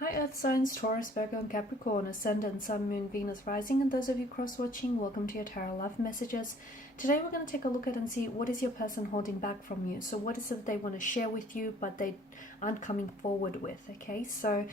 Hi Earth signs, Taurus, Virgo and Capricorn, Ascendant, Sun, Moon, Venus, Rising, and those of you cross-watching, welcome to your Tarot Love Messages. Today we're going to take a look at and see what is your person holding back from you. So what is it they want to share with you but they aren't coming forward with, okay? So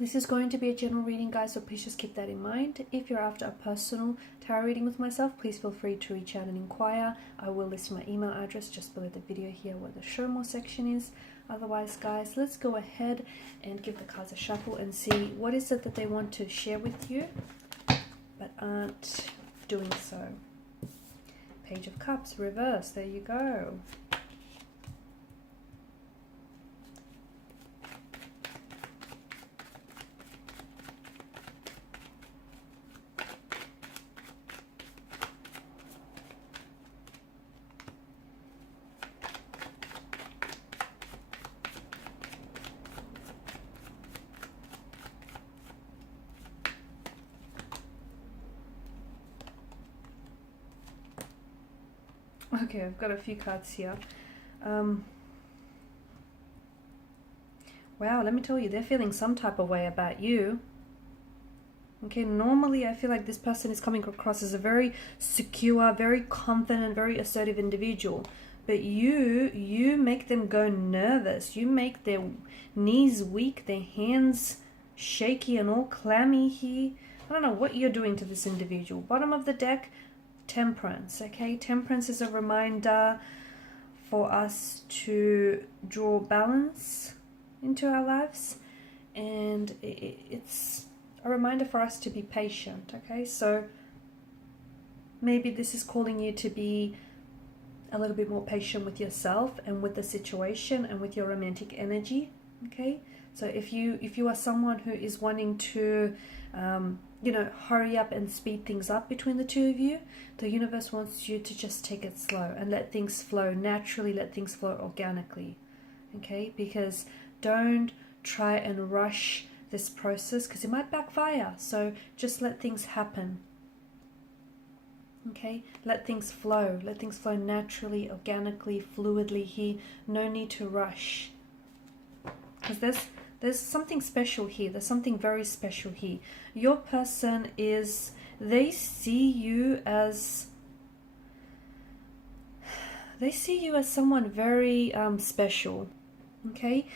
this is going to be a general reading, guys, so please just keep that in mind. If you're after a personal tarot reading with myself, please feel free to reach out and inquire. I will list my email address just below the video here where the show more section is. Otherwise, guys, let's go ahead and give the cards a shuffle and see what is it that they want to share with you but aren't doing so. Page of Cups, reverse, there you go. Okay, I've got a few cards here. Wow, let me tell you, they're feeling some type of way about you. Okay, normally I feel like this person is coming across as a very secure, very confident, very assertive individual. But you make them go nervous. You make their knees weak, their hands shaky and all clammy here. I don't know what you're doing to this individual. Bottom of the deck, Temperance. Okay, Temperance is a reminder for us to draw balance into our lives, and it's a reminder for us to be patient. Okay, so maybe this is calling you to be a little bit more patient with yourself and with the situation and with your romantic energy. Okay, so if you are someone who is wanting to hurry up and speed things up between the two of you, the universe wants you to just take it slow and let things flow naturally, let things flow organically. Okay, because don't try and rush this process because it might backfire. So just let things happen. Okay, let things flow naturally, organically, fluidly here. No need to rush, because there's something special here. There's something very special here. Your person is, they see you as someone very special. Okay,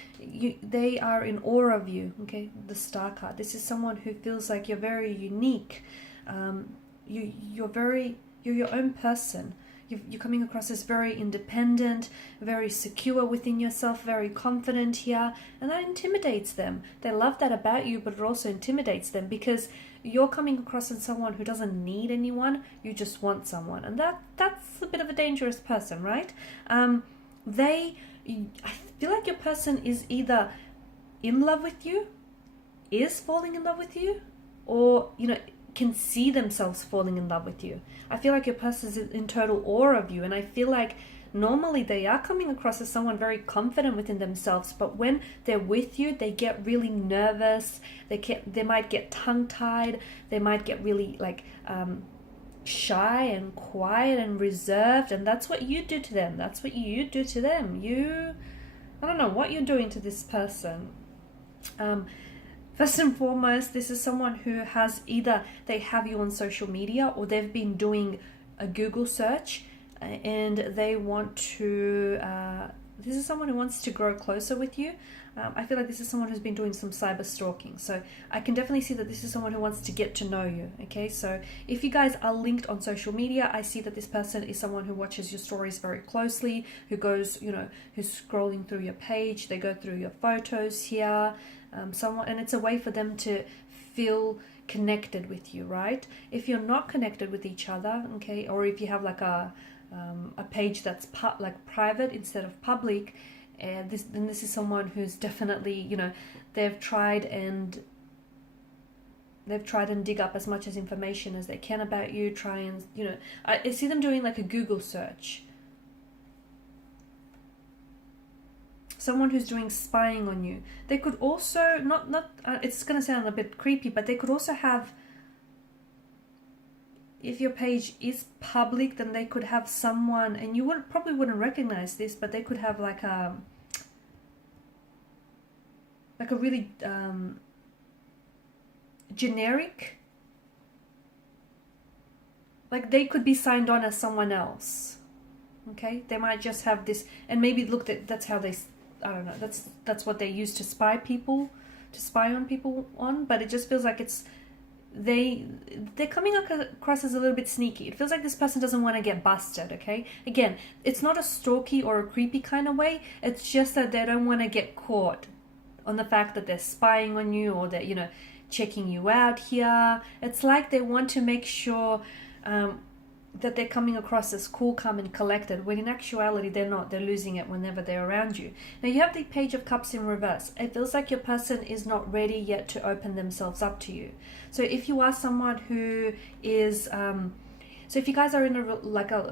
they are in awe of you. Okay, the Star card. This is someone who feels like you're very unique. You're your own person. You're coming across as very independent, very secure within yourself, very confident here, and that intimidates them. They love that about you, but it also intimidates them because you're coming across as someone who doesn't need anyone. You just want someone, and that's a bit of a dangerous person, right? I feel like your person is either in love with you, is falling in love with you, or can see themselves falling in love with you. I feel like your person is in total awe of you, and I feel like normally they are coming across as someone very confident within themselves, but when they're with you, they get really nervous. They might get tongue-tied. They might get really shy and quiet and reserved, and that's what you do to them. That's what you do to them. I don't know what you're doing to this person. First and foremost, this is someone who has either they have you on social media or they've been doing a Google search and they want to, this is someone who wants to grow closer with you. I feel like this is someone who's been doing some cyber stalking. So I can definitely see that this is someone who wants to get to know you. Okay, so if you guys are linked on social media, I see that this person is someone who watches your stories very closely, who goes, who's scrolling through your page. They go through your photos here. And it's a way for them to feel connected with you, right? If you're not connected with each other, okay, or if you have like a page that's private instead of public, then this is someone who's definitely, they've tried and dig up as much as information as they can about you. I see them doing like a Google search. Someone who's doing spying on you. They could also it's going to sound a bit creepy, but they could also have, if your page is public, then they could have someone, and you probably wouldn't recognize this, but they could have like a like a really generic, like they could be signed on as someone else. Okay, they might just have this, and maybe look, that's how they, I don't know, that's what they use to spy on people on. But it just feels like it's they're coming across as a little bit sneaky. It feels like this person doesn't want to get busted. Okay, again, it's not a stalky or a creepy kind of way. It's just that they don't want to get caught on the fact that they're spying on you, or that, you know, checking you out here. It's like they want to make sure that they're coming across as cool, calm, and collected, when in actuality they're not. They're losing it whenever they're around you. Now you have the Page of Cups in reverse. It feels like your person is not ready yet to open themselves up to you. So if you are someone who is so if you guys are in a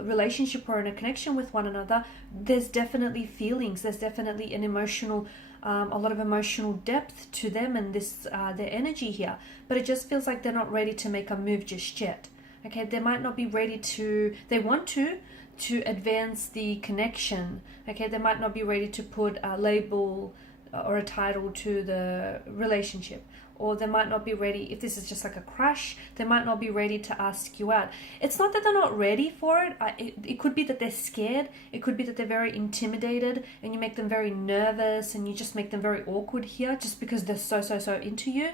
relationship or in a connection with one another, there's definitely feelings, there's definitely an emotional a lot of emotional depth to them and this their energy here. But it just feels like they're not ready to make a move just yet. Okay, they might not be ready to, they want to advance the connection. Okay, they might not be ready to put a label or a title to the relationship. Or they might not be ready, if this is just like a crush, they might not be ready to ask you out. It's not that they're not ready for it. It could be that they're scared. It could be that they're very intimidated and you make them very nervous and you just make them very awkward here just because they're so into you.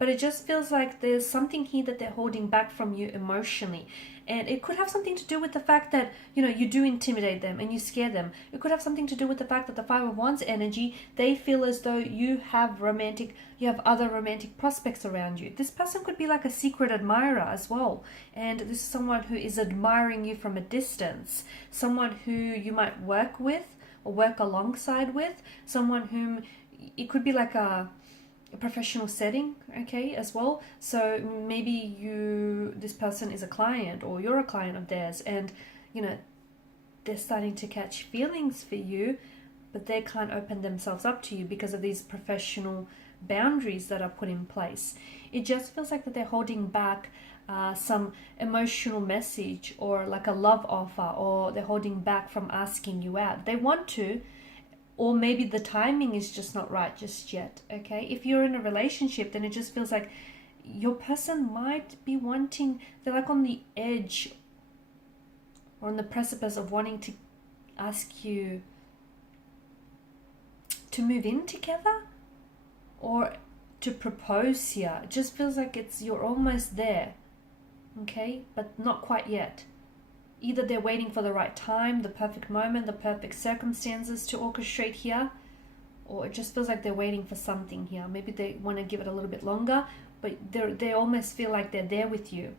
But it just feels like there's something here that they're holding back from you emotionally. And it could have something to do with the fact that, you know, you do intimidate them and you scare them. It could have something to do with the fact that the Five of Wands energy, they feel as though you have other romantic prospects around you. This person could be like a secret admirer as well. And this is someone who is admiring you from a distance. Someone who you might work with or work alongside with. Someone whom, it could be like a professional setting, okay, as well. So maybe this person is a client or you're a client of theirs, and you know, they're starting to catch feelings for you, but they can't open themselves up to you because of these professional boundaries that are put in place. It just feels like that they're holding back some emotional message or like a love offer, or they're holding back from asking you out. They want to, or maybe the timing is just not right just yet, okay? If you're in a relationship, then it just feels like your person might be wanting, they're like on the edge or on the precipice of wanting to ask you to move in together or to propose here. It just feels like you're almost there, okay? But not quite yet. Either they're waiting for the right time, the perfect moment, the perfect circumstances to orchestrate here, or it just feels like they're waiting for something here. Maybe they want to give it a little bit longer, but they almost feel like they're there with you.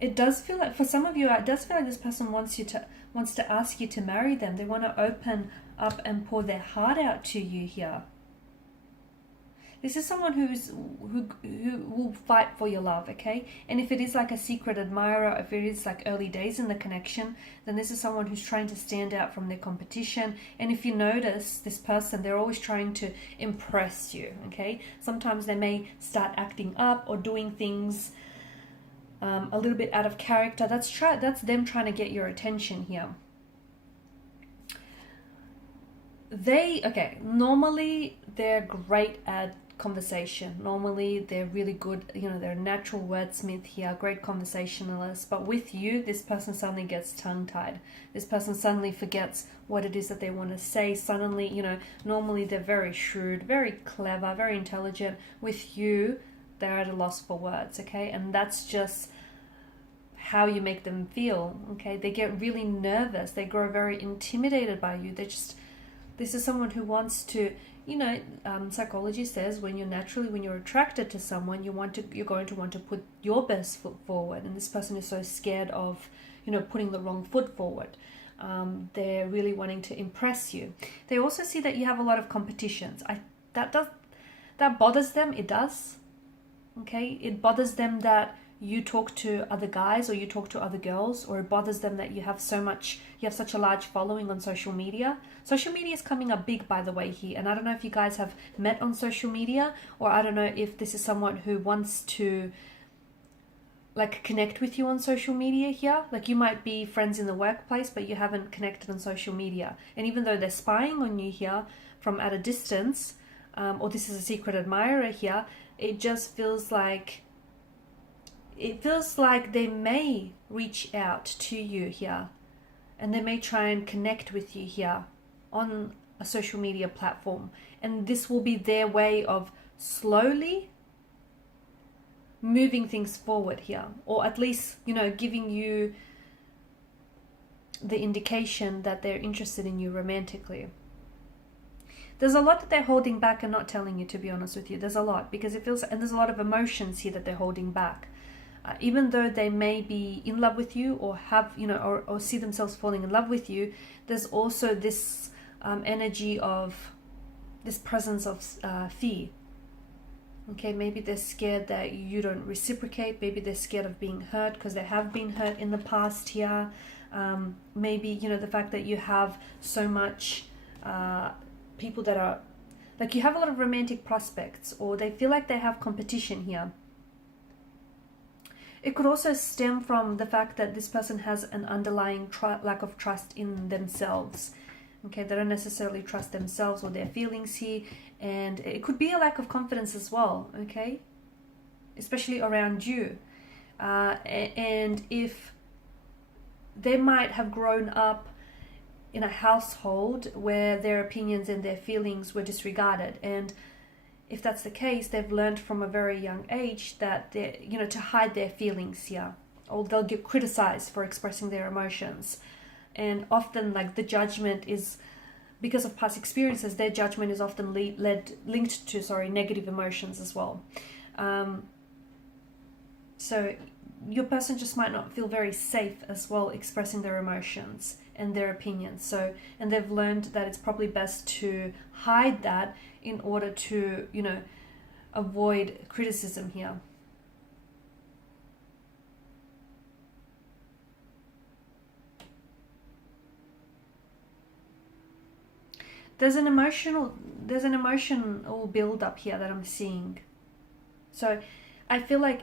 It does feel like, for some of you, it does feel like this person wants to ask you to marry them. They want to open up and pour their heart out to you here. This is someone who will fight for your love, okay? And if it is like a secret admirer, if it is like early days in the connection, then this is someone who's trying to stand out from their competition. And if you notice this person, they're always trying to impress you, okay? Sometimes they may start acting up or doing things a little bit out of character. That's them trying to get your attention here. Normally they're great at conversation. Normally they're really good, you know, they're a natural wordsmith here, great conversationalist. But with you, this person suddenly gets tongue-tied. This person suddenly forgets what it is that they want to say. Suddenly, you know, normally they're very shrewd, very clever, very intelligent. With you, they're at a loss for words, okay? And that's just how you make them feel, okay? They get really nervous. They grow very intimidated by you. This is someone who wants to, you know, psychology says when you're attracted to someone, you're going to want to put your best foot forward. And this person is so scared of, you know, putting the wrong foot forward. They're really wanting to impress you. They also see that you have a lot of competitions. That bothers them. It does. Okay, it bothers them that you talk to other guys or you talk to other girls, or it bothers them that you have such a large following on social media. Social media is coming up big, by the way, here. And I don't know if you guys have met on social media, or I don't know if this is someone who wants to like connect with you on social media here. Like you might be friends in the workplace, but you haven't connected on social media. And even though they're spying on you here, from at a distance, or this is a secret admirer here, it just feels like, they may reach out to you here, and they may try and connect with you here on a social media platform, and this will be their way of slowly moving things forward here, or at least, you know, giving you the indication that they're interested in you romantically. There's a lot that they're holding back and not telling you, to be honest with you. There's a lot, because it feels, and there's a lot of emotions here that they're holding back. Even though they may be in love with you, or have, you know, or see themselves falling in love with you, there's also this energy of this presence of fear. Okay, maybe they're scared that you don't reciprocate. Maybe they're scared of being hurt, because they have been hurt in the past here. Maybe, you know, the fact that you have so much people that are, like, you have a lot of romantic prospects, or they feel like they have competition here. It could also stem from the fact that this person has an underlying lack of trust in themselves. Okay, they don't necessarily trust themselves or their feelings here, and it could be a lack of confidence as well, okay, especially around you. And if they might have grown up in a household where their opinions and their feelings were disregarded, and if that's the case, they've learned from a very young age that they, you know, to hide their feelings here, or they'll get criticized for expressing their emotions. And often, like, the judgment is, because of past experiences, their judgment is often linked to negative emotions as well. So your person just might not feel very safe as well expressing their emotions and their opinions. So, and they've learned that it's probably best to hide that in order to, you know, avoid criticism here. There's an emotional build up here that I'm seeing. So I feel like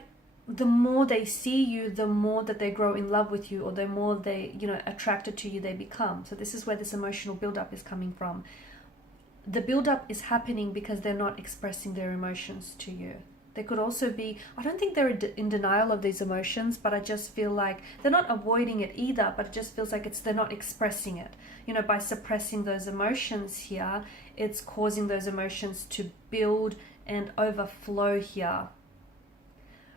the more they see you, the more that they grow in love with you, or the more they, you know, attracted to you they become. So this is where this emotional build-up is coming from. The build-up is happening because they're not expressing their emotions to you. They could also be, I don't think they're in denial of these emotions, but I just feel like they're not avoiding it either, but it just feels like they're not expressing it. You know, by suppressing those emotions here, it's causing those emotions to build and overflow here.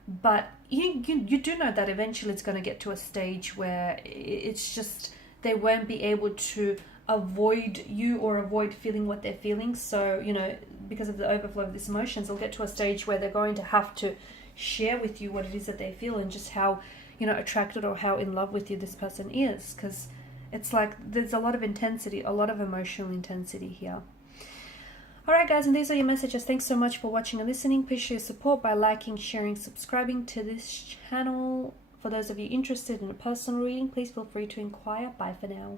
But you do know that eventually it's going to get to a stage where it's just, they won't be able to avoid you or avoid feeling what they're feeling. So, you know, because of the overflow of these emotions, they'll get to a stage where they're going to have to share with you what it is that they feel, and just how, you know, attracted or how in love with you this person is. Because it's like there's a lot of intensity, a lot of emotional intensity here. Alright guys, and these are your messages. Thanks so much for watching and listening. Please show your support by liking, sharing, subscribing to this channel. For those of you interested in a personal reading, please feel free to inquire. Bye for now.